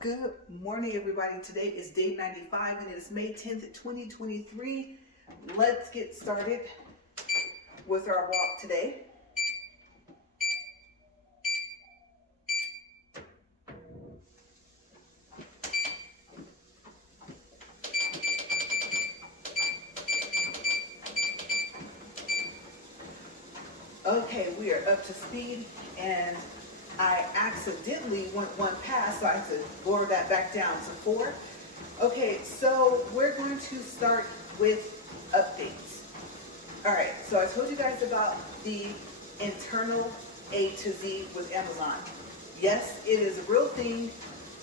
Good morning, everybody. Today is day 95 and it is May 10th, 2023. Let's get started with our walk today. Okay, we are up to speed and I accidentally went one past, so I have to lower that back down to 4. Okay, so we're going to start with updates. All right, so I told you guys about the internal A to Z with Amazon. Yes, it is a real thing.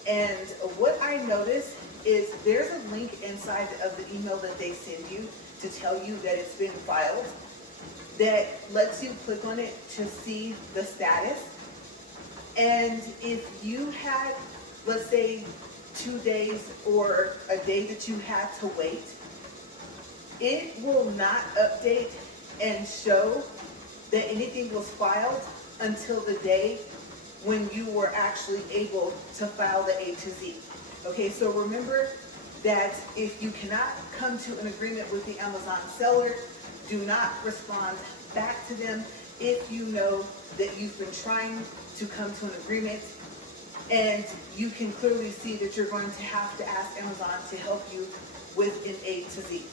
And what I noticed is there's a link inside of the email that they send you to tell you that it's been filed that lets you click on it to see the status. And if you had, let's say, 2 days or a day that you had to wait, it will not update and show that anything was filed until the day when you were actually able to file the A to Z. Okay, so remember that if you cannot come to an agreement with the Amazon seller, do not respond back to them if you know that you've been trying to come to an agreement and you can clearly see that you're going to have to ask Amazon to help you with an A to Z.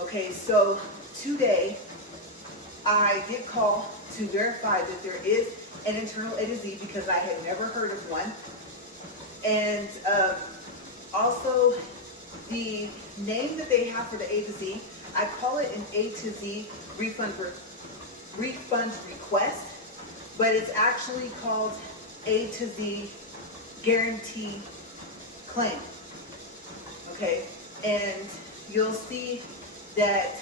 Okay, so today I did call to verify that there is an internal A to Z because I had never heard of one. And also the name that they have for the A to Z, I call it an A to Z refund request, but it's actually called A to Z guarantee claim. Okay, and you'll see that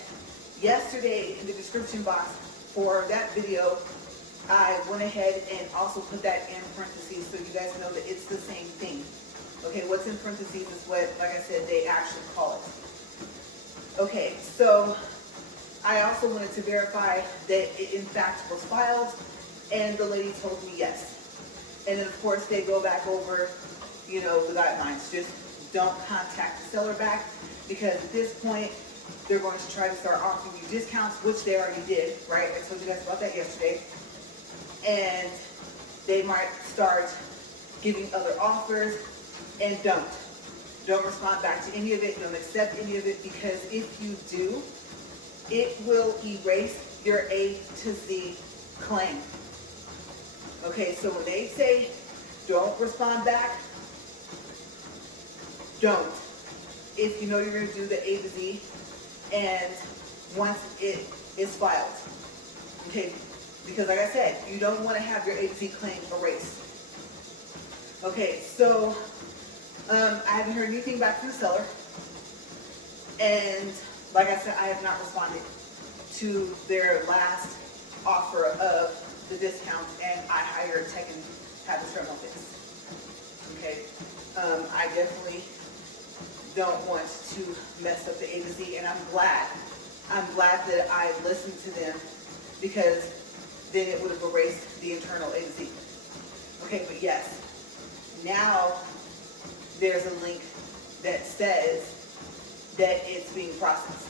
yesterday in the description box for that video, I went ahead and also put that in parentheses so you guys know that it's the same thing. Okay, what's in parentheses is what, like I said, they actually call it. Okay, so I also wanted to verify that it in fact was filed, and the lady told me yes. And then of course they go back over, the guidelines. Just don't contact the seller back because at this point they're going to try to start offering you discounts, which they already did, right? I told you guys about that yesterday. And they might start giving other offers, and don't respond back to any of it. Don't accept any of it, because if you do, it will erase your A to Z claim. Okay, so when they say don't respond back, don't. If you know you're going to do the A to Z, and once it is filed. Okay, because like I said, you don't want to have your A to Z claim erased. Okay, so I haven't heard anything back from the seller. And like I said, I have not responded to their last offer of the discount, and I hired a tech and have the treadmill fixed. Okay, I definitely don't want to mess up the A to Z, and I'm glad that I listened to them, because then it would have erased the internal A to Z. Okay, but yes, now there's a link that says that it's being processed.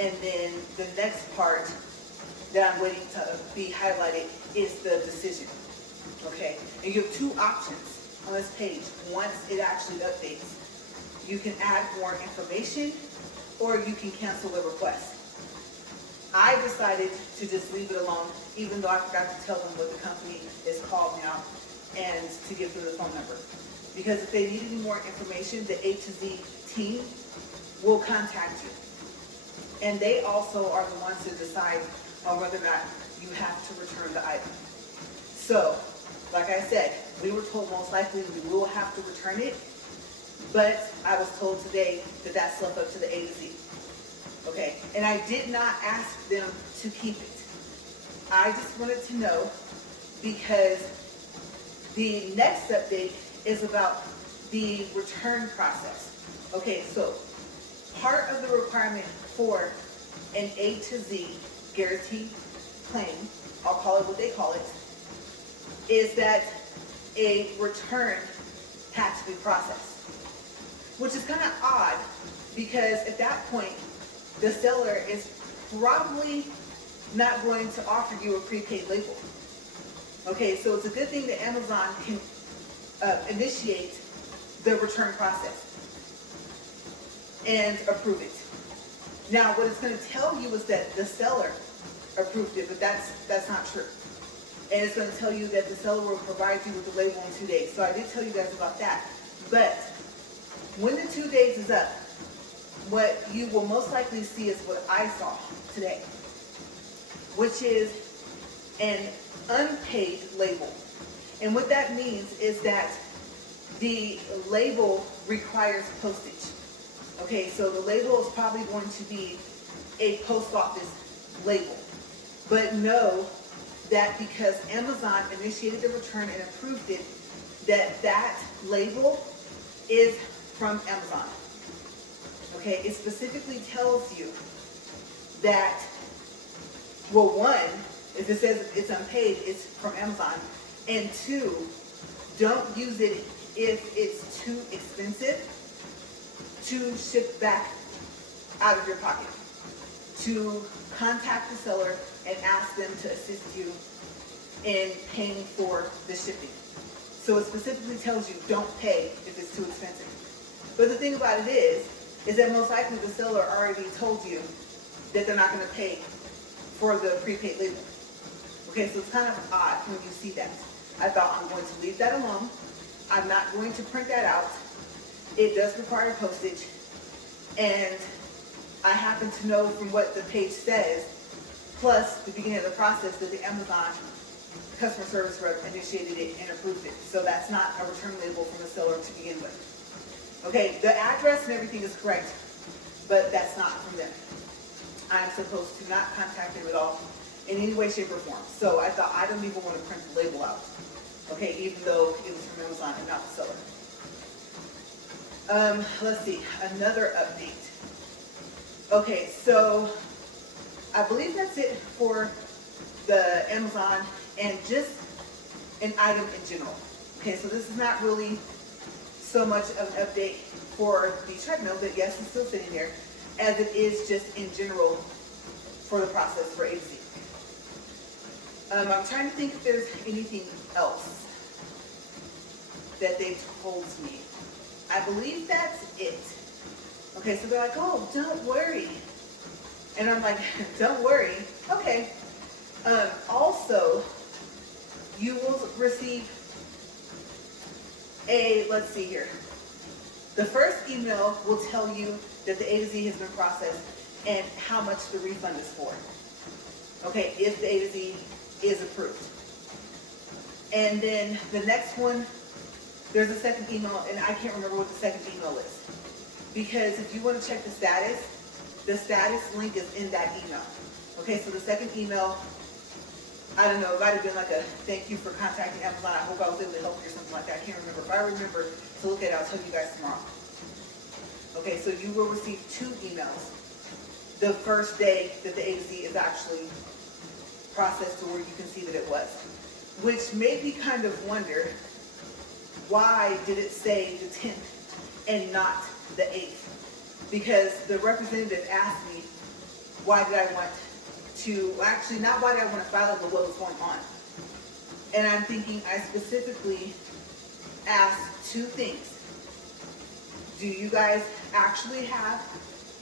And then the next part that I'm waiting to be highlighted is the decision. Okay, and you have 2 options on this page. Once it actually updates, you can add more information or you can cancel the request. I decided to just leave it alone, even though I forgot to tell them what the company is called now and to give them the phone number. Because if they need any more information, the A to Z team will contact you. And they also are the ones to decide on whether or not you have to return the item. So, like I said, we were told most likely we will have to return it, but I was told today that that's left up to the A to Z. Okay, and I did not ask them to keep it. I just wanted to know, because the next update is about the return process. Okay, so part of the requirement for an A to Z guarantee claim, I'll call it what they call it, is that a return had to be processed, which is kind of odd because at that point, the seller is probably not going to offer you a prepaid label. Okay, so it's a good thing that Amazon can initiate the return process and approve it. Now, what it's going to tell you is that the seller approved it, but that's not true. And it's going to tell you that the seller will provide you with the label in 2 days. So I did tell you guys about that. But when the 2 days is up, what you will most likely see is what I saw today, which is an unpaid label. And what that means is that the label requires postage. Okay, so the label is probably going to be a post office label. But know that because Amazon initiated the return and approved it, that label is from Amazon. Okay, it specifically tells you that, well, one, if it says it's unpaid, it's from Amazon. And two, don't use it if it's too expensive to ship back out of your pocket. To contact the seller and ask them to assist you in paying for the shipping. So it specifically tells you don't pay if it's too expensive. But the thing about it is that most likely the seller already told you that they're not going to pay for the prepaid label. Okay, so it's kind of odd when you see that. I thought I'm going to leave that alone. I'm not going to print that out. It does require postage. And I happen to know from what the page says, plus the beginning of the process, that the Amazon customer service rep initiated it and approved it. So that's not a return label from the seller to begin with. Okay, the address and everything is correct, but that's not from them. I'm supposed to not contact them at all in any way, shape, or form. So I thought I don't even want to print the label out. Okay, even though it was from Amazon and not the seller. Let's see, another update. Okay, so I believe that's it for the Amazon and just an item in general. Okay, so this is not really so much of an update for the treadmill, but yes, it's still sitting there, as it is just in general for the process for A to Z. I'm trying to think if there's anything else that they told me. I believe that's it. Okay, so they're like, oh, don't worry. And I'm like, don't worry. Okay. Also, you will receive let's see here. The first email will tell you that the A to Z has been processed and how much the refund is for. Okay, if the A to Z is approved. And then the next one, there's a second email, and I can't remember what the second email is. Because if you want to check the status link is in that email. Okay, so the second email, I don't know, it might have been like a thank you for contacting Amazon. I hope I was able to help you or something like that. I can't remember. If I remember to look at it, I'll tell you guys tomorrow. Okay, so you will receive 2 emails the first day that the A to Z is actually processed to where you can see that it was. Which made me kind of wonder, why did it say the 10th and not the 8th? Because the representative asked me, why did I want to, actually not why did I want to file it, but what was going on. And I'm thinking, I specifically asked 2 things. Do you guys actually have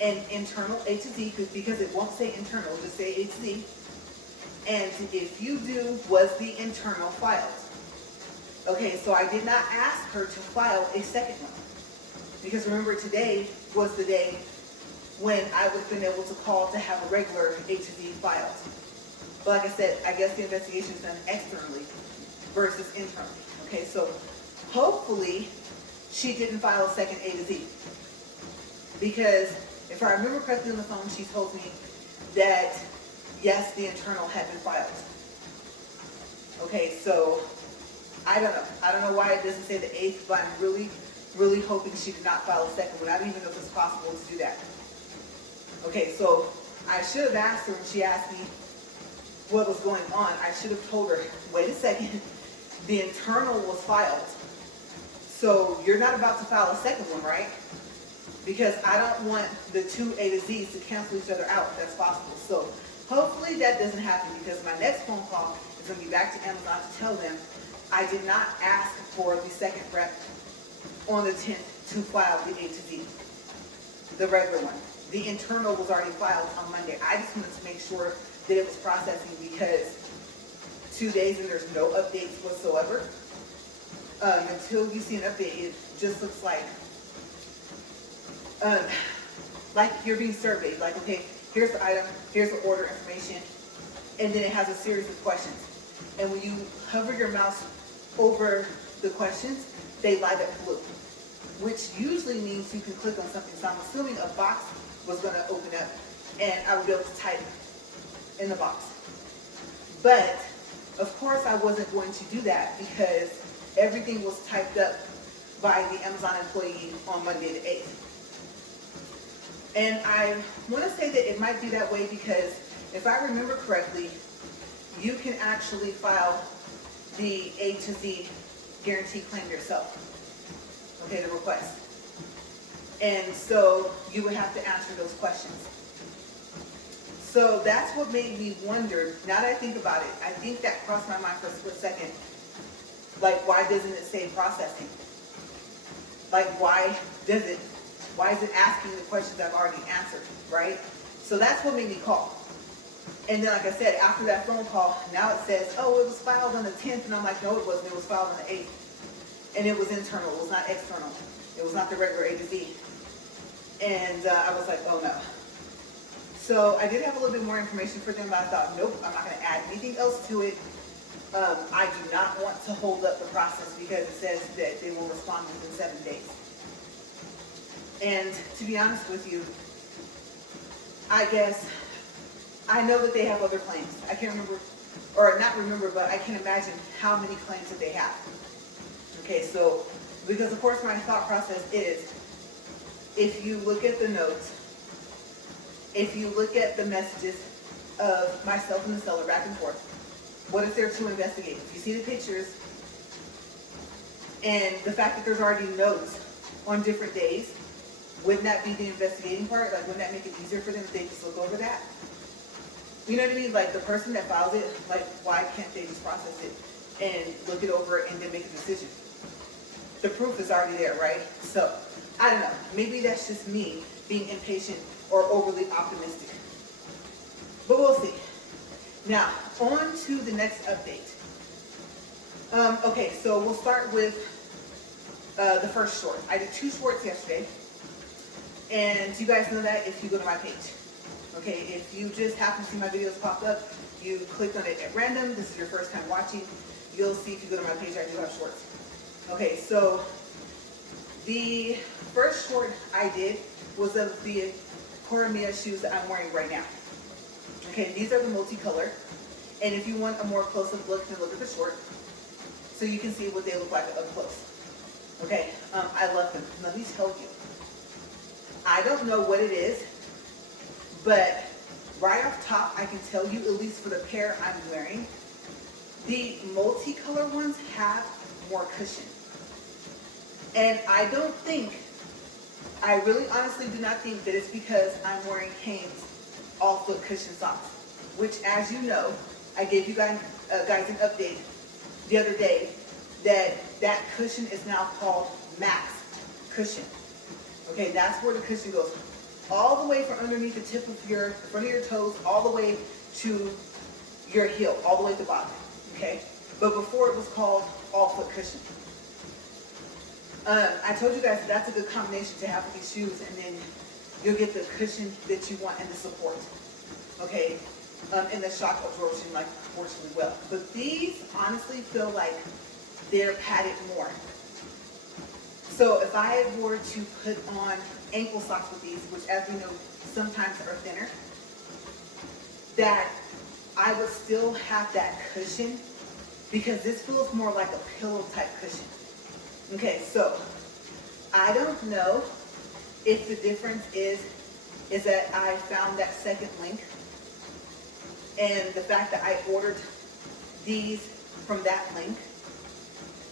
an internal A to Z? Because it won't say internal, it'll just say A to Z. And if you do, was the internal filed? Okay, so I did not ask her to file a second one. Because remember, today was the day when I would have been able to call to have a regular A to Z filed. But like I said, I guess the investigation is done externally versus internally. Okay, so hopefully she didn't file a second A to Z. Because if I remember correctly on the phone, she told me that yes, the internal had been filed. Okay, so I don't know. I don't know why it doesn't say the 8th, but I'm really, really hoping she did not file a second one. I don't even know if it's possible to do that. Okay, so I should have asked her when she asked me what was going on. I should have told her, wait a second, the internal was filed. So you're not about to file a second one, right? Because I don't want the two A to Z's to cancel each other out if that's possible. So hopefully that doesn't happen, because my next phone call is going to be back to Amazon to tell them I did not ask for the second rep on the 10th to file the A to Z, the regular one. The internal was already filed on Monday. I just wanted to make sure that it was processing, because 2 days and there's no updates whatsoever. Until you see an update, it just looks like you're being surveyed. Like, okay, here's the item, here's the order information, and then it has a series of questions. And when you hover your mouse over the questions, they light up blue, which usually means you can click on something. So I'm assuming a box was going to open up and I would be able to type in the box. But of course I wasn't going to do that, because everything was typed up by the Amazon employee on Monday the 8th. And I want to say that it might be that way because if I remember correctly, you can actually file the A to Z guarantee claim yourself. Okay, the request. And so you would have to answer those questions. So that's what made me wonder. Now that I think about it, I think that crossed my mind for a split second. Like, why doesn't it say processing? Like, why is it asking the questions I've already answered, right? So that's what made me call. And then, like I said, after that phone call, now it says, oh, it was filed on the 10th. And I'm like, no, it wasn't. It was filed on the 8th. And it was internal. It was not external. It was not the regular A to Z. And I was like, oh, no. So I did have a little bit more information for them, but I thought, nope, I'm not going to add anything else to it. I do not want to hold up the process because it says that they will respond within 7 days. And to be honest with you, I guess I know that they have other claims. I can't remember, or not remember, but I can imagine how many claims that they have. Okay, so, because of course my thought process is, if you look at the notes, if you look at the messages of myself and the seller back and forth, what is there to investigate? If you see the pictures and the fact that there's already notes on different days, wouldn't that be the investigating part? Like, wouldn't that make it easier for them if they just look over that? You know what I mean? Like, the person that files it, like, why can't they just process it and look it over and then make a decision? The proof is already there, right? So, I don't know. Maybe that's just me being impatient or overly optimistic. But we'll see. Now, on to the next update. Okay, so we'll start with the first short. I did 2 shorts yesterday. And you guys know that if you go to my page. Okay, if you just happen to see my videos pop up, you clicked on it at random, this is your first time watching, you'll see if you go to my page, I do have shorts. Okay, so the first short I did was of the Poramea shoes that I'm wearing right now. Okay, these are the multicolor. And if you want a more close-up look, then look at the short so you can see what they look like up close. Okay, I love them. Let me tell you. I don't know what it is, but right off top, I can tell you, at least for the pair I'm wearing, the multicolor ones have more cushion. And I really honestly do not think that it's because I'm wearing Hanes all-foot cushion socks, which, as you know, I gave you guys an update the other day that cushion is now called Max Cushion. Okay, that's where the cushion goes all the way from underneath the tip of the front of your toes, all the way to your heel, all the way to the bottom. Okay, but before it was called all-foot cushion. I told you guys that's a good combination to have with these shoes, and then you'll get the cushion that you want and the support. Okay, and the shock absorption, like, proportionally well. But these honestly feel like they're padded more. So if I were to put on ankle socks with these, which, as we know, sometimes are thinner, that I would still have that cushion, because this feels more like a pillow type cushion. Okay, so I don't know if the difference is that I found that second link, and the fact that I ordered these from that link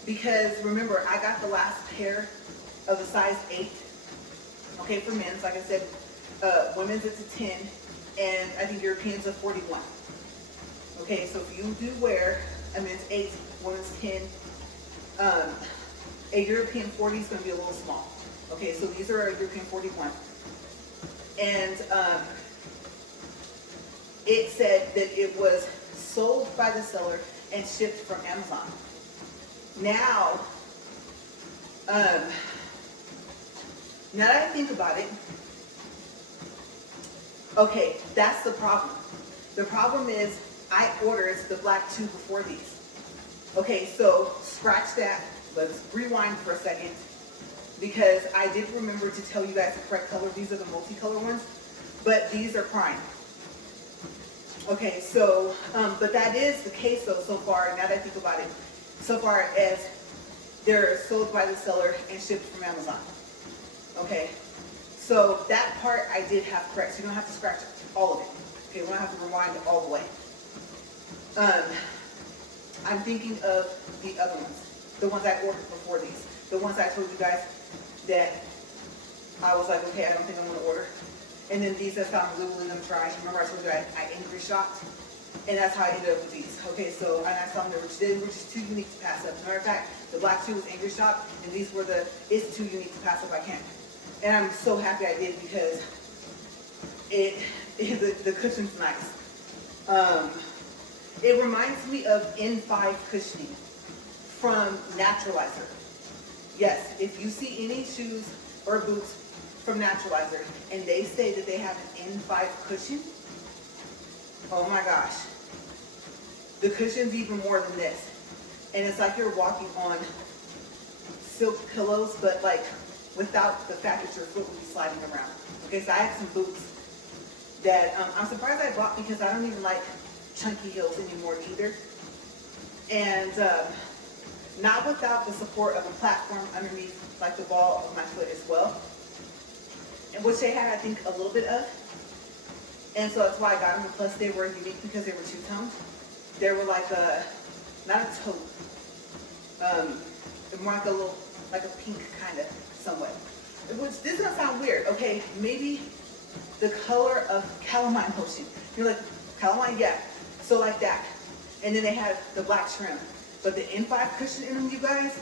because remember, I got the last pair of the size 8. Okay, for men's, like I said, women's it's a 10, and I think Europeans a 41. Okay, so if you do wear a men's 8, women's 10, a European 40 is going to be a little small. Okay, so these are a European 41. And it said that it was sold by the seller and shipped from Amazon. Now, now that I think about it, okay, that's the problem. The problem is I ordered the black 2 before these. Okay, so scratch that. Let's rewind for a second, because I did remember to tell you guys the correct color. These are the multicolor ones, but these are prime. Okay, so, but that is the case though so far, now that I think about it, so far as they're sold by the seller and shipped from Amazon. Okay, so that part I did have correct, so you don't have to scratch all of it. Okay, we don't have to rewind it all the way. I'm thinking of the other ones, the ones I ordered before these, the ones I told you guys that I was like, okay, I don't think I'm going to order. And then these I found really them try. Remember I told you I angry shopped, and that's how I ended up with these. Okay, so and I saw them, they were just too unique to pass up. As a matter of fact, the black 2 was angry shop, and these were it's too unique to pass up. I can't. And I'm so happy I did, because the cushion's nice. It reminds me of N5 cushioning from Naturalizer. Yes, if you see any shoes or boots from Naturalizer and they say that they have an N5 cushion, oh my gosh, the cushion's even more than this. And it's like you're walking on silk pillows, but like without the fact that your foot will be sliding around. Okay, so I have some boots that I'm surprised I bought, because I don't even like chunky heels anymore either. And not without the support of a platform underneath, like the ball of my foot as well, and which they had, I think, a little bit of. And so that's why I got them. And plus, they were unique because they were two-toned. They were like not a taupe, more like a little, like a pink kind of, somewhat. Which, this doesn't sound weird. Okay, maybe the color of calamine lotion. You're like, calamine, yeah. So like that. And then they had the black trim. But the N5 cushion in them, you guys,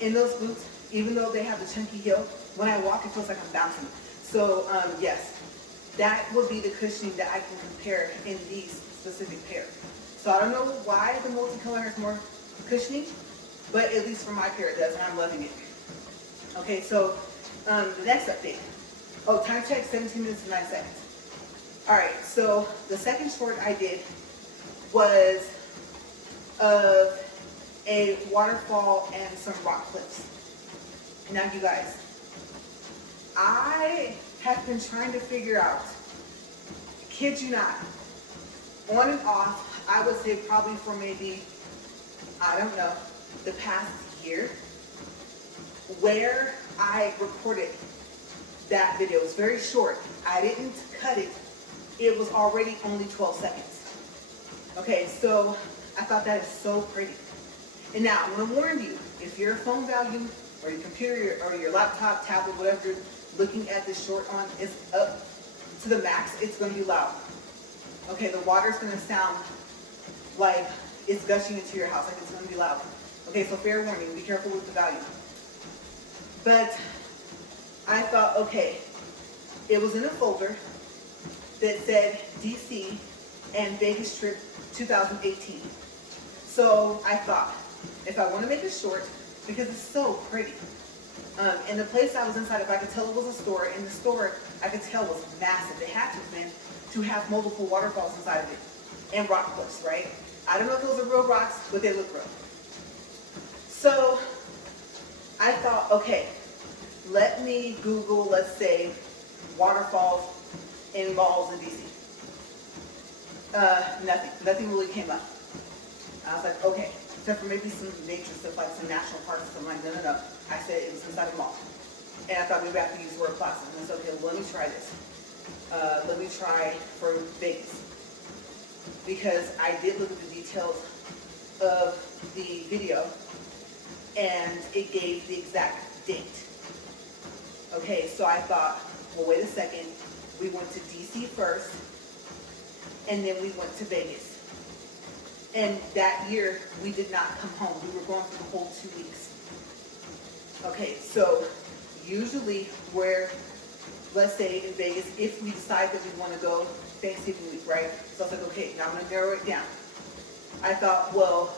in those boots, even though they have the chunky heel, when I walk, it feels like I'm bouncing. So yes, that would be the cushioning that I can compare in these specific pair. So I don't know why the multicolor has more cushioning, but at least for my pair it does, and I'm loving it. Okay, so the next update. Oh, time check, 17 minutes and 9 seconds. All right, so the second short I did was of a waterfall and some rock cliffs. Now you guys, I have been trying to figure out, kid you not, on and off, I would say probably for maybe, I don't know, the past year, where I recorded that video. It was very short. I didn't cut it. It was already only 12 seconds. Okay, so I thought that is so pretty. And now, I'm going to warn you, if your phone volume or your computer or your laptop, tablet, whatever you're looking at this short on is up to the max, it's going to be loud. Okay, the water's going to sound like it's gushing into your house, like it's going to be loud. Okay, so fair warning, be careful with the volume. But I thought, okay, it was in a folder that said DC and Vegas trip 2018. So I thought, if I want to make it short, because it's so pretty, and the place I was inside, if I could tell it was a store, and the store I could tell was massive. They had to have been to have multiple waterfalls inside of it, and rock cliffs, right? I don't know if those are real rocks, but they look real. So I thought, okay, let me Google, let's say, waterfalls in malls in DC. Nothing really came up. I was like, okay, except for maybe some nature stuff, like some national parks. I'm like, no. I said it was inside a mall. And I thought maybe I could use the word plaza. And I said, okay, well, let me try this. Let me try for Vegas. Because I did look at the details of the video. and it gave the exact date. Okay, so I thought, well, wait a second. We went to DC first, and then we went to Vegas. And that year, we did not come home. We were gone for the whole 2 weeks. Okay, so usually let's say in Vegas, if we decide that we want to go Thanksgiving week, right? So I was like, okay, now I'm going to narrow it down. I thought, well,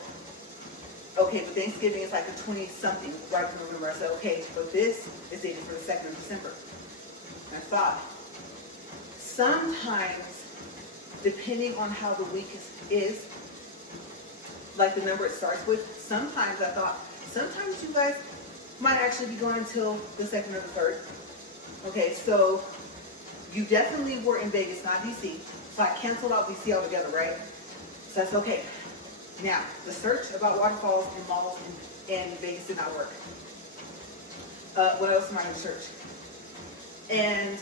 okay, but Thanksgiving is like the 20-something, right, in November. I said, okay, but this is dated for the 2nd of December. And I thought, sometimes, depending on how the week is, like the number it starts with, sometimes I thought, sometimes you guys might actually be going until the 2nd or the 3rd. Okay, so you definitely were in Vegas, not DC. So I canceled out DC altogether, right? So that's okay. Now, the search about waterfalls and malls in Vegas did not work. What else am I going to search? And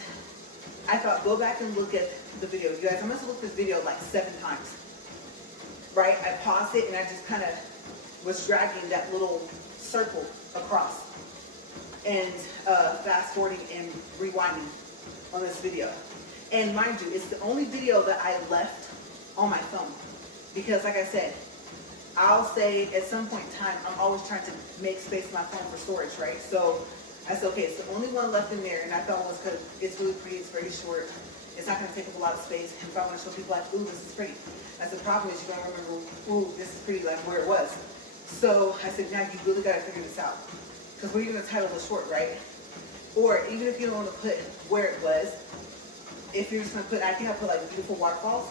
I thought, go back and look at the video. You guys, I must have looked at this video like 7 times. Right? I paused it and I just kind of was dragging that little circle across and fast forwarding and rewinding on this video. And mind you, it's the only video that I left on my phone. Because like I said, I'll say at some point in time, I'm always trying to make space on my phone for storage, right? So I said, okay, it's the only one left in there, and I thought it was because it's really pretty, it's very short, it's not going to take up a lot of space, and if I want to show people like, ooh, this is pretty. That's the problem is you're going to remember, ooh, this is pretty, like where it was. So I said, now you really got to figure this out. Because we're going to title the short, right? Or even if you don't want to put where it was, if you're just going to put, I think I put like beautiful waterfalls,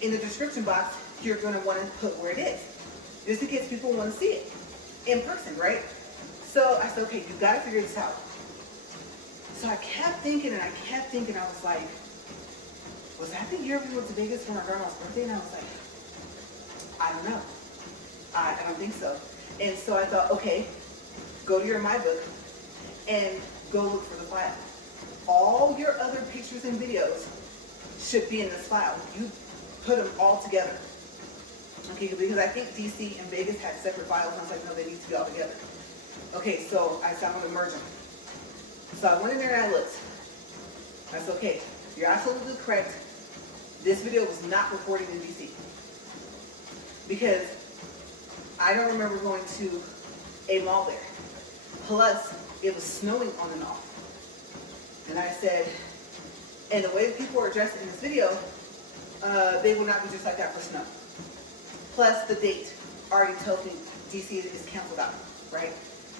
in the description box, you're going to want to put where it is. Just in case people want to see it in person, right? So I said, okay, you got to figure this out. So I kept thinking and I kept thinking, I was like, was that the year we went to Vegas for my grandma's birthday? And I was like, I don't know. I don't think so. And so I thought, okay, go to your My Book and go look for the file. All your other pictures and videos should be in this file. You put them all together. Okay, because I think DC and Vegas had separate files, and I was like, no, they need to be all together. Okay, so I said, I'm going to merge them. So I went in there and I looked. I said, okay, you're absolutely correct. This video was not recorded in DC. Because I don't remember going to a mall there. Plus, it was snowing on and off. And I said, and the way that people are dressed in this video, they will not be just like that for snow. Plus, the date already tells me DC is canceled out, right?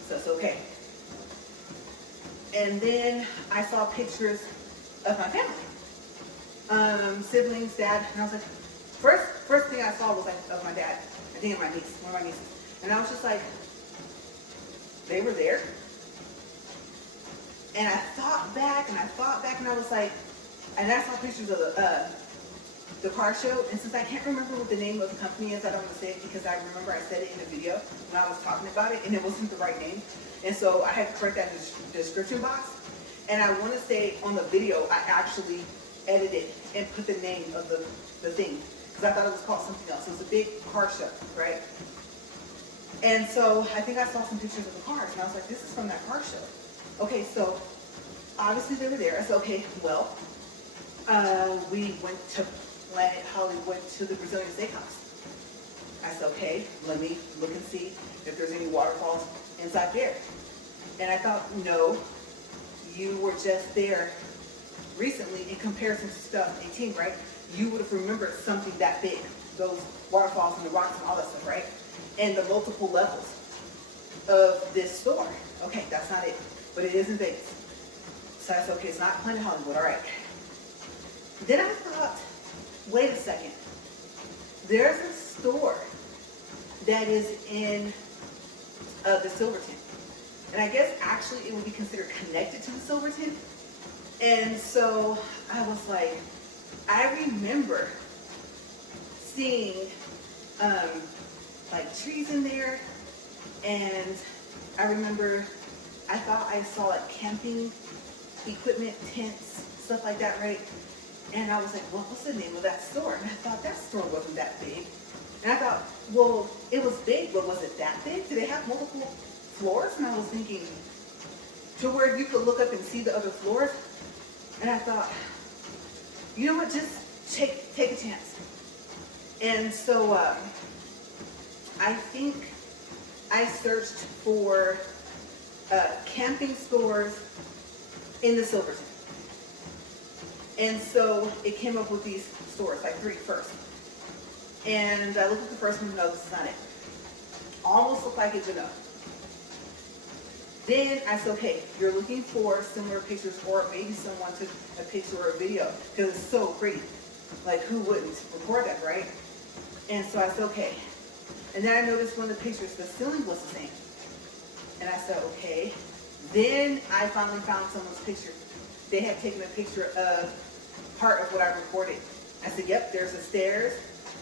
So it's okay. And then I saw pictures of my family, siblings, dad, and I was like, first thing I saw was like of my dad, I think of my niece, one of my nieces, and I was just like, they were there. And I thought back, and I was like, and I saw pictures of the car show, and since I can't remember what the name of the company is, I don't want to say it because I remember I said it in the video when I was talking about it, and it wasn't the right name. And so I had to correct that in the description box. And I want to say on the video, I actually edited and put the name of the thing, because I thought it was called something else. It was a big car show, right? And so I think I saw some pictures of the cars, and I was like, this is from that car show. Okay, so obviously they were there. I said, okay, well, we went to Planet Hollywood to the Brazilian steakhouse. I said, okay, let me look and see if there's any waterfalls inside there. And I thought, no, you were just there recently in comparison to 2018, right? You would have remembered something that big, those waterfalls and the rocks and all that stuff, right? And the multiple levels of this store. Okay, that's not it, but it is in Vegas. So I said, okay, it's not Planet Hollywood, all right. Then I thought, wait a second. There's a store that is in the Silverton. And I guess actually it would be considered connected to the Silverton. And so I was like, I remember seeing like trees in there. And I remember, I thought I saw like camping equipment, tents, stuff like that, right? And I was like, well, what's the name of that store? And I thought that store wasn't that big. And I thought, well, it was big, but was it that big? Did they have multiple floors? And I was thinking, to where you could look up and see the other floors. And I thought, you know what, just take a chance. And so I think I searched for camping stores in the Silverton. And so it came up with these stores, like 3 first. And I looked at the first one, no, this is not it. Almost looked like it's enough. Then I said, okay, you're looking for similar pictures, or maybe someone took a picture or a video, because it's so pretty. Like, who wouldn't record that, right? And so I said, okay. And then I noticed one of the pictures, the ceiling was the same. And I said, okay. Then I finally found someone's picture. They had taken a picture of part of what I recorded. I said, yep, there's the stairs.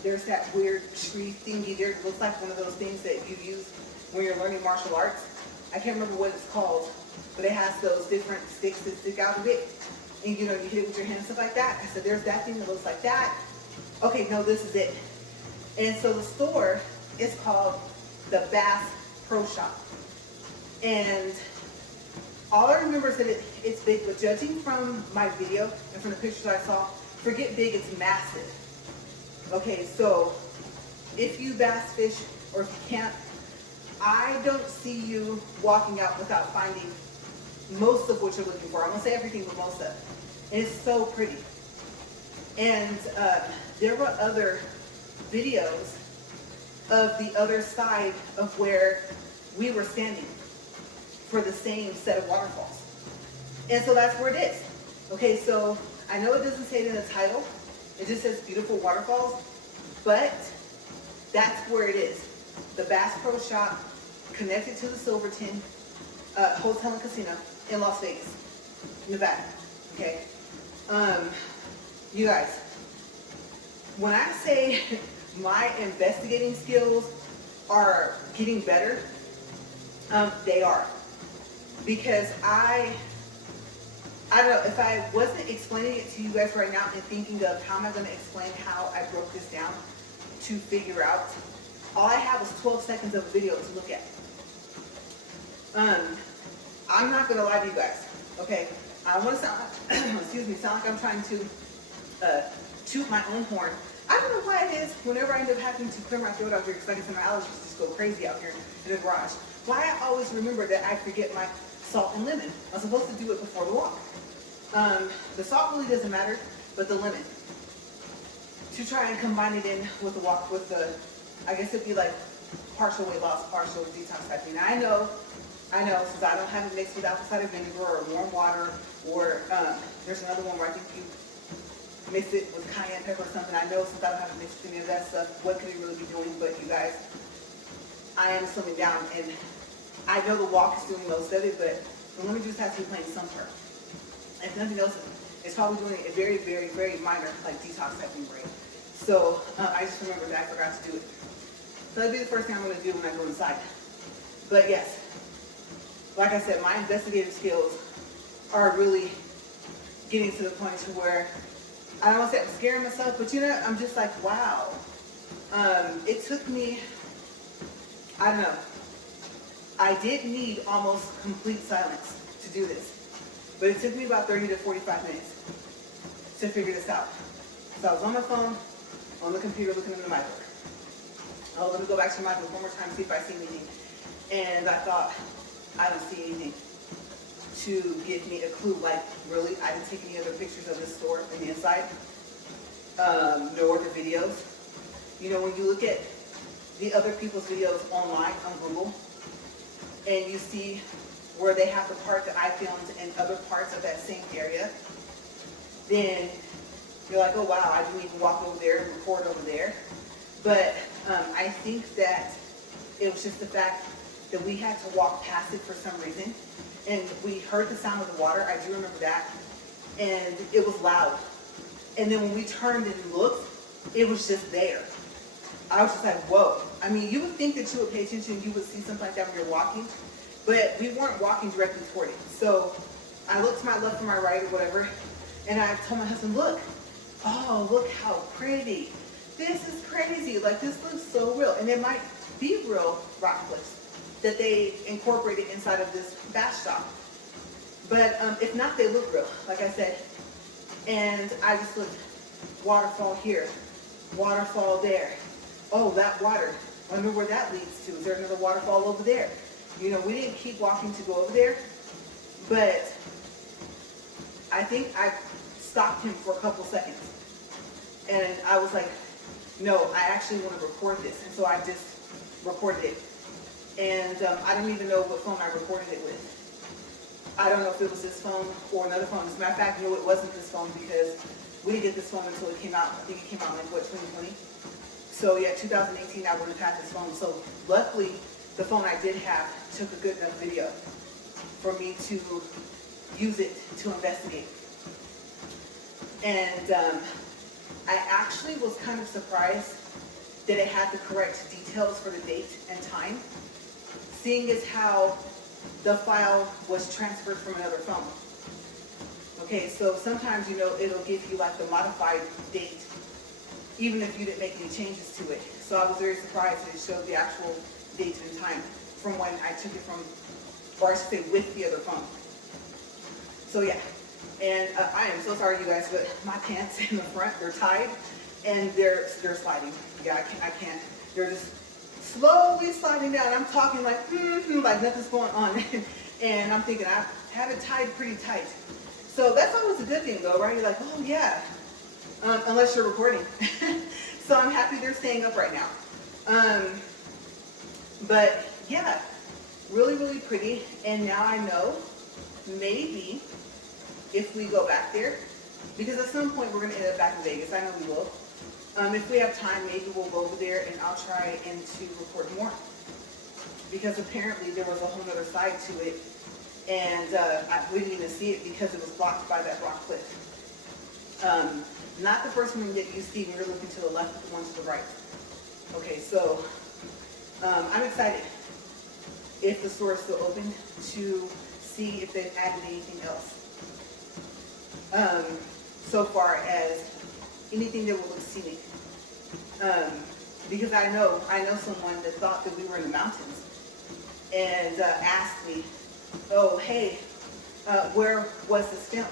There's that weird tree thingy there. It looks like one of those things that you use when you're learning martial arts. I can't remember what it's called, but it has those different sticks that stick out of it. And you know, you hit it with your hands, stuff like that. I said, there's that thing that looks like that. Okay, no, this is it. And so the store is called the Bass Pro Shop. And all I remember is that it's big, but judging from my video and from the pictures I saw, forget big, it's massive. Okay, so if you bass fish or if you can't, I don't see you walking out without finding most of what you're looking for. I won't say everything, but most of it. And it's so pretty. And there were other videos of the other side of where we were standing for the same set of waterfalls. And so that's where it is. Okay, so I know it doesn't say it in the title. It just says beautiful waterfalls, but that's where it is. The Bass Pro Shop, connected to the Silverton Hotel and Casino in Las Vegas, Nevada. Okay, you guys, when I say my investigating skills are getting better, they are, because I don't know, if I wasn't explaining it to you guys right now and thinking of how am I going to explain how I broke this down to figure out, all I have was 12 seconds of a video to look at. I'm not going to lie to you guys, okay? I don't want to sound, excuse me, sound like I'm trying to toot my own horn. I don't know why it is whenever I end up having to clear my throat out here, because like I said, my allergies just go crazy out here in the garage. Why I always remember that I forget my salt and lemon. I'm supposed to do it before the walk. The salt really doesn't matter, but the lemon. To try and combine it in with the walk, with the, I guess it'd be like partial weight loss, partial detox type thing. I know, since I don't have it mixed with apple cider vinegar or warm water, or there's another one where I think you mix it with cayenne pepper or something. I know since I don't have it mixed with any of that stuff, what could it really be doing? But you guys, I am slimming down, and I know the walk is doing most of it, but the lemon juice has to be playing somewhere. If nothing else, it's probably doing a very, very, very minor, like, detox type thing, right? So I just remembered that I forgot to do it. So that'll be the first thing I'm going to do when I go inside. But yes, like I said, my investigative skills are really getting to the point to where I don't want to say I'm scaring myself, but you know, I'm just like, wow. It took me, I don't know, I did need almost complete silence to do this. But it took me about 30 to 45 minutes to figure this out. So I was on my phone, on the computer, looking in the microwave. Oh, let me go back to the microwave one more time, see if I see anything. And I thought, I don't see anything to give me a clue. Like, really, I didn't take any other pictures of this store in the inside, nor the videos. You know, when you look at the other people's videos online on Google, and you see where they have the part that I filmed in other parts of that same area, then you're like, oh wow, I didn't even walk over there and record over there. But I think that it was just the fact that we had to walk past it for some reason. And we heard the sound of the water, I do remember that. And it was loud. And then when we turned and looked, it was just there. I was just like, whoa. I mean, you would think that you would pay attention, you would see something like that when you're walking. But we weren't walking directly toward it. So I looked to my left or my right or whatever, and I told my husband, look, oh, look how pretty. this is crazy. Like, this looks so real. And it might be real rock cliffs that they incorporated inside of this bass shop. But if not, they look real, like I said. And I just looked, waterfall here, waterfall there. Oh, that water, I wonder where that leads to. Is there another waterfall over there? You know, we didn't keep walking to go over there, but I think I stopped him for a couple seconds. And I was like, no, I actually want to record this. And so I just recorded it. And I don't even know what phone I recorded it with. I don't know if it was this phone or another phone. As a matter of fact, no, it wasn't this phone because we didn't get this phone until it came out. I think it came out like, what, 2020? So yeah, 2018, I wouldn't have had this phone. So luckily, the phone I did have took a good enough video for me to use it to investigate. And I actually was kind of surprised that it had the correct details for the date and time, seeing as how the file was transferred from another phone. Okay, so sometimes, you know, it'll give you like the modified date, even if you didn't make any changes to it. So I was very surprised that it showed the actual date and time from when I took it from, or I should say with the other phone. So yeah, and I am so sorry, you guys, but my pants in the front, they're tied and they're sliding. Yeah, I can't. They're just slowly sliding down. I'm talking like, like nothing's going on. And I'm thinking, I have it tied pretty tight. So that's always a good thing though, right? You're like, oh yeah, unless you're recording. So I'm happy they're staying up right now. But yeah, really, really pretty. And now I know maybe if we go back there, because at some point we're going to end up back in Vegas. I know we will. If we have time, maybe we'll go over there and I'll try and to record more. Because apparently there was a whole other side to it. And we didn't even see it because it was blocked by that rock cliff. Not the first one that you see when you're looking to the left, but the one to the right. Okay, so I'm excited if the store is still open to see if they've added anything else. So far as anything that will look scenic. Because I know someone that thought that we were in the mountains and asked me, oh, hey, where was this filmed?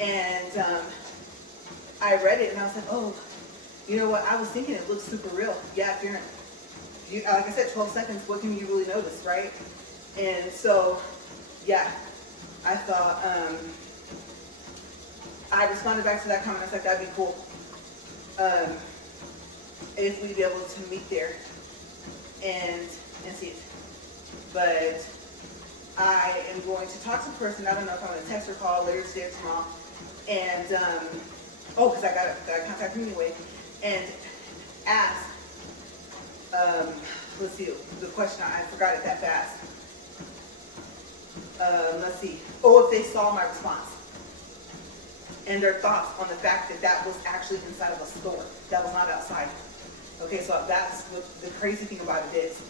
And I read it and I was like, oh, you know what? I was thinking it looked super real. Yeah, if you're, like I said, 12 seconds, what can you really notice, right? And so, yeah, I thought, I responded back to that comment. I was like, that'd be cool. If we'd be able to meet there and see it. But I am going to talk to the person. I don't know if I'm going to text or call later today or tomorrow. And, because I got to contact him anyway. And ask, let's see, the question, I forgot it that fast. Let's see. Oh, if they saw my response. And their thoughts on the fact that that was actually inside of a store. That was not outside. Okay, so that's what the crazy thing about it is.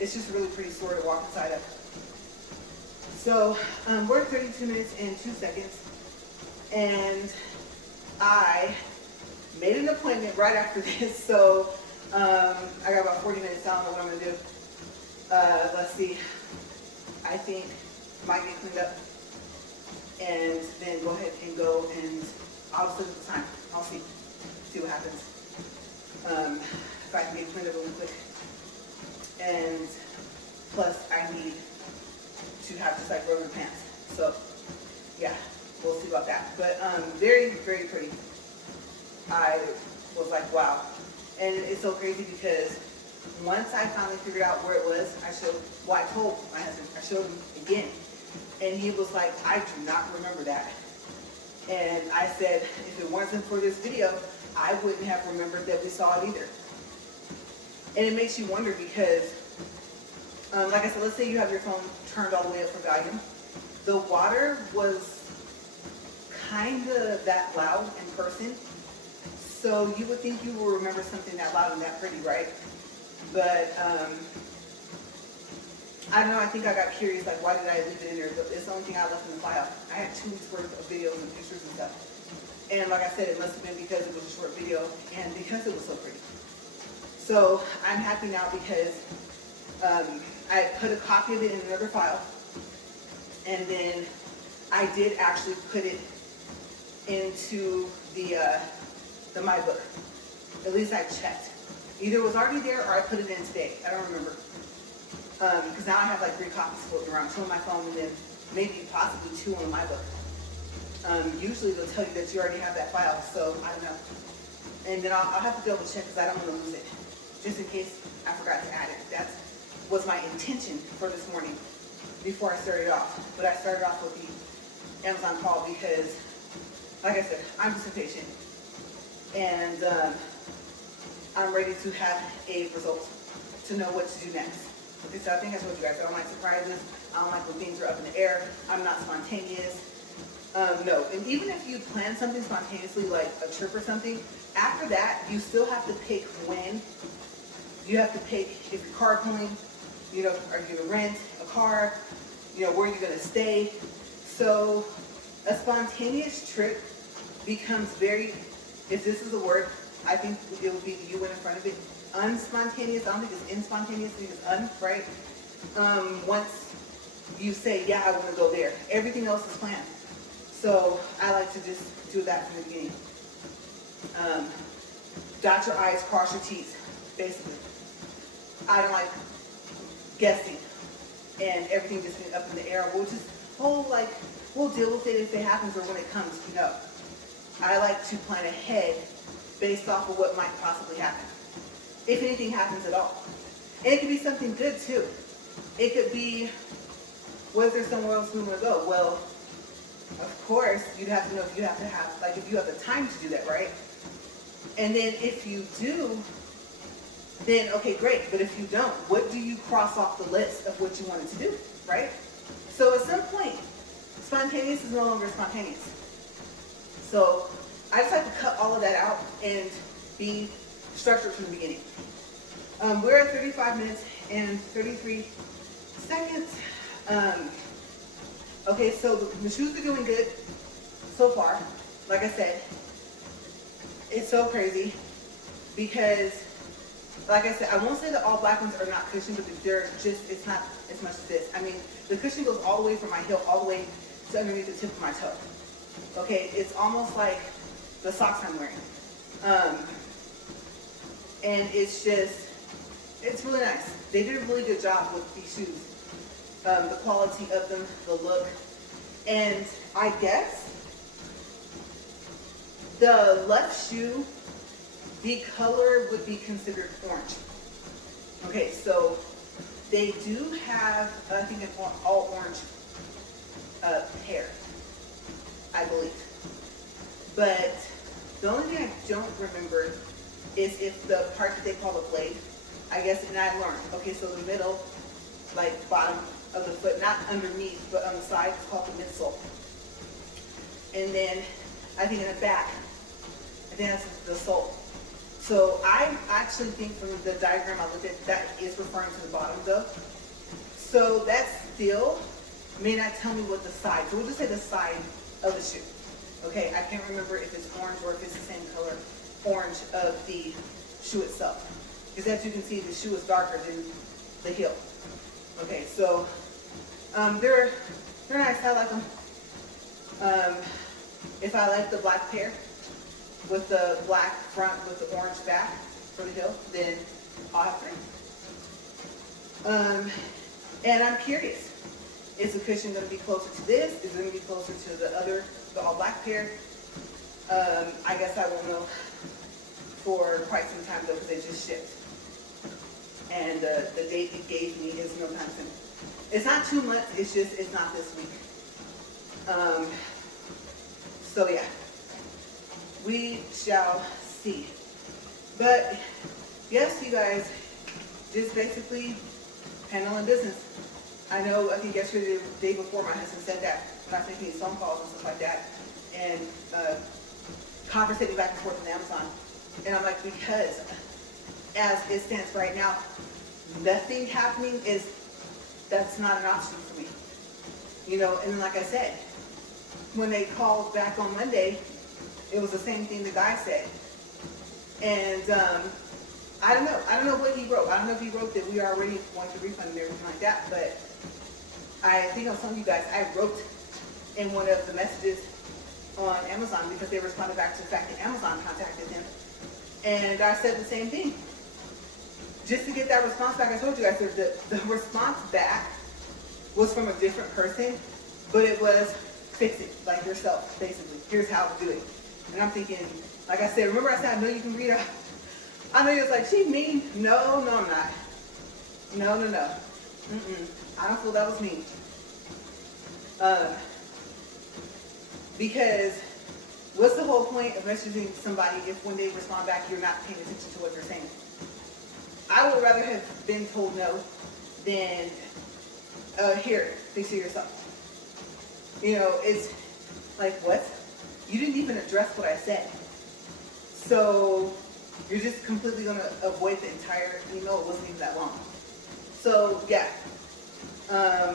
It's just a really pretty store to walk inside of. So we're at 32 minutes and 2 seconds. And I made an appointment right after this. So I got about 40 minutes. I don't know what I'm going to do. Let's see. I think might get cleaned up. And then go ahead and go and I'll just look at the time. I'll see what happens. If I can get cleaned up really quick. And plus I need to have just like rubber pants. So yeah, we'll see about that. But very, very pretty. I was like, wow. And it's so crazy because once I finally figured out where it was, I told my husband, I showed him again. And he was like, I do not remember that. And I said, if it wasn't for this video, I wouldn't have remembered that we saw it either. And it makes you wonder because, like I said, let's say you have your phone turned all the way up for volume. The water was kind of that loud in person. So you would think you will remember something that loud and that pretty, right? But, I don't know, I think I got curious, like, why did I leave it in there? It's the only thing I left in the file. I had 2 weeks worth of videos and pictures and stuff. And like I said, it must have been because it was a short video and because it was so pretty. So I'm happy now because I put a copy of it in another file, and then I did actually put it into the My Book. At least I checked. Either it was already there or I put it in today. I don't remember. Because now I have like 3 copies floating around, 2 on my phone and then maybe possibly 2 on My Book. Usually they'll tell you that you already have that file, so I don't know. And then I'll have to double check because I don't want to lose it, just in case I forgot to add it. That was my intention for this morning before I started off. But I started off with the Amazon haul because, like I said, I'm just impatient. And I'm ready to have a result to know what to do next. Okay, so I think I told you guys, I don't like surprises. I don't like when things are up in the air. I'm not spontaneous. No, and even if you plan something spontaneously, like a trip or something, after that, you still have to pick when. You have to pick if you're carpooling, you know, are you gonna rent a car, you know, where you're gonna stay. So a spontaneous trip becomes very, if this is a word, I think it would be the U in front of it, unspontaneous. I don't think it's inspontaneous, I think it's un, right? Once you say, yeah, I wanna go there, everything else is planned. So I like to just do that from the beginning. Dot your I's, cross your T's, basically. I don't like guessing and everything just being up in the air. We'll just, we'll deal with it if it happens or when it comes, you know. I like to plan ahead based off of what might possibly happen, if anything happens at all. And it could be something good too. It could be, was there somewhere else we want to go? Well, of course, you'd have to know if you have to have, like if you have the time to do that, right? And then if you do, then okay, great. But if you don't, what do you cross off the list of what you wanted to do, right? So at some point, spontaneous is no longer spontaneous. So I just like to cut all of that out and be structured from the beginning. We're at 35 minutes and 33 seconds. Okay, so the shoes are doing good so far. Like I said, it's so crazy because, like I said, I won't say that all black ones are not cushioned, but they're just, it's not as much as this. I mean, the cushion goes all the way from my heel, all the way to underneath the tip of my toe. Okay, it's almost like the socks I'm wearing. And it's just, it's really nice. They did a really good job with these shoes. The quality of them, the look, and I guess the left shoe, the color would be considered orange. Okay, so they do have, I think, an all orange pair, I believe. But the only thing I don't remember is if the part that they call the blade, I guess, and I learned, okay, so the middle, like bottom of the foot, not underneath, but on the side, it's called the midsole. And then I think in the back, I think that's the sole. So I actually think from the diagram I looked at, that is referring to the bottom though. So that still may not tell me what the side, so we'll just say the side of the shoe. Okay, I can't remember if it's orange or if it's the same color orange of the shoe itself. Because as you can see, the shoe is darker than the heel. Okay, so they're nice. I like them. If I like the black pair with the black front with the orange back for the heel, then I'll have 3. And I'm curious, is the cushion going to be closer to this? Is it going to be closer to the all black pair? I guess I won't know for quite some time though, because it just shipped. And the date it gave me is no time soon. It's not 2 months, it's just, it's not this week. So yeah, we shall see. But yes, you guys, just basically handling business. I know, I think yesterday, the day before, my husband said that when I was making these phone calls and stuff like that, and conversating back and forth on Amazon. And I'm like, because as it stands right now, nothing happening that's not an option for me. You know, and like I said, when they called back on Monday it was the same thing the guy said. And I don't know what he wrote. I don't know if he wrote that we are already going to refund and everything like that, but I think I was telling you guys, I wrote in one of the messages on Amazon because they responded back to the fact that Amazon contacted them. And I said the same thing. Just to get that response back, I told you guys the response back was from a different person, but it was fix it like yourself, basically. Here's how to do it. And I'm thinking, like I said, remember I said I know you can read it. I know you was like, she mean. No, I'm not. No. I don't feel that was me. Because what's the whole point of messaging somebody if when they respond back you're not paying attention to what they're saying? I would rather have been told no than here, fix it yourself. You know, it's like, what? You didn't even address what I said. So you're just completely going to avoid the entire email. It wasn't even that long. So yeah, I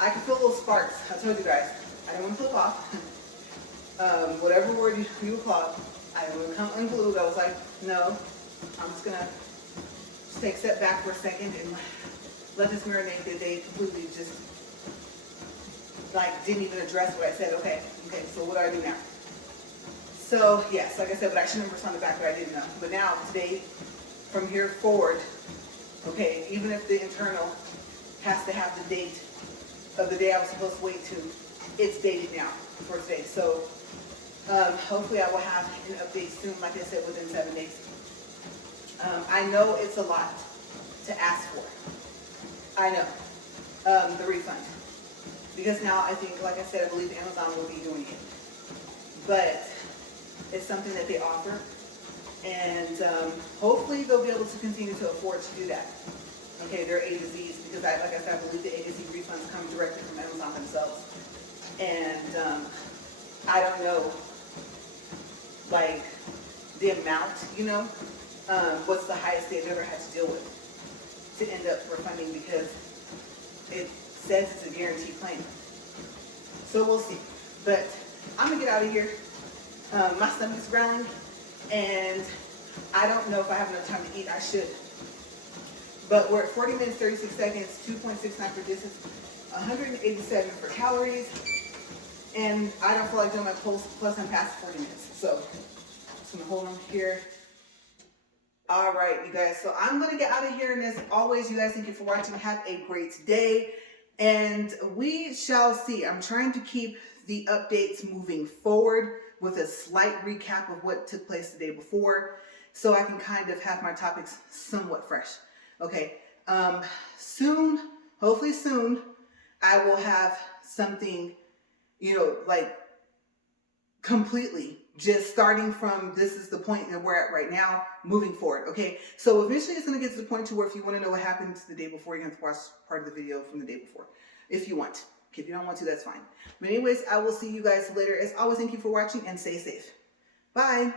can feel little sparks. I told you guys, I didn't want to flip off. Whatever word you applaud, I didn't want to come unglued. I was like, no, I'm just going to take a step back for a second and let this marinate that they completely just like didn't even address what I said. Okay, so what do I do now? So yes, like I said, but I shouldn't have responded back, but I didn't know. But now today, from here forward, okay, even if the internal has to have the date of the day I was supposed to wait to, it's dated now for today. So hopefully I will have an update soon, like I said, within 7 days. I know it's a lot to ask for. I know, the refund. Because now I think, like I said, I believe Amazon will be doing it. But it's something that they offer. And hopefully they'll be able to continue to afford to do that. Okay, they're A to Z's, because like I said, I believe the A to Z refunds come directly from Amazon themselves. And I don't know, like, the amount, you know, what's the highest they've ever had to deal with to end up refunding, because it says it's a guaranteed claim. So we'll see. But I'm gonna get out of here. My stomach's growling, and I don't know if I have enough time to eat. I should. But we're at 40 minutes, 36 seconds, 2.69 for distance, 187 for calories, and I don't feel like doing my pulse, plus I'm past 40 minutes. So I'm just gonna hold on here. All right, you guys, so I'm gonna get out of here, and as always, you guys, thank you for watching. Have a great day, and we shall see. I'm trying to keep the updates moving forward with a slight recap of what took place the day before, so I can kind of have my topics somewhat fresh. Okay, soon, hopefully soon, I will have something, you know, like completely just starting from this is the point that we're at right now, moving forward. Okay, so eventually it's going to get to the point to where if you want to know what happened the day before, you have to watch part of the video from the day before, if you want. Okay, if you don't want to, that's fine. But anyways, I will see you guys later. As always, thank you for watching, and stay safe. Bye.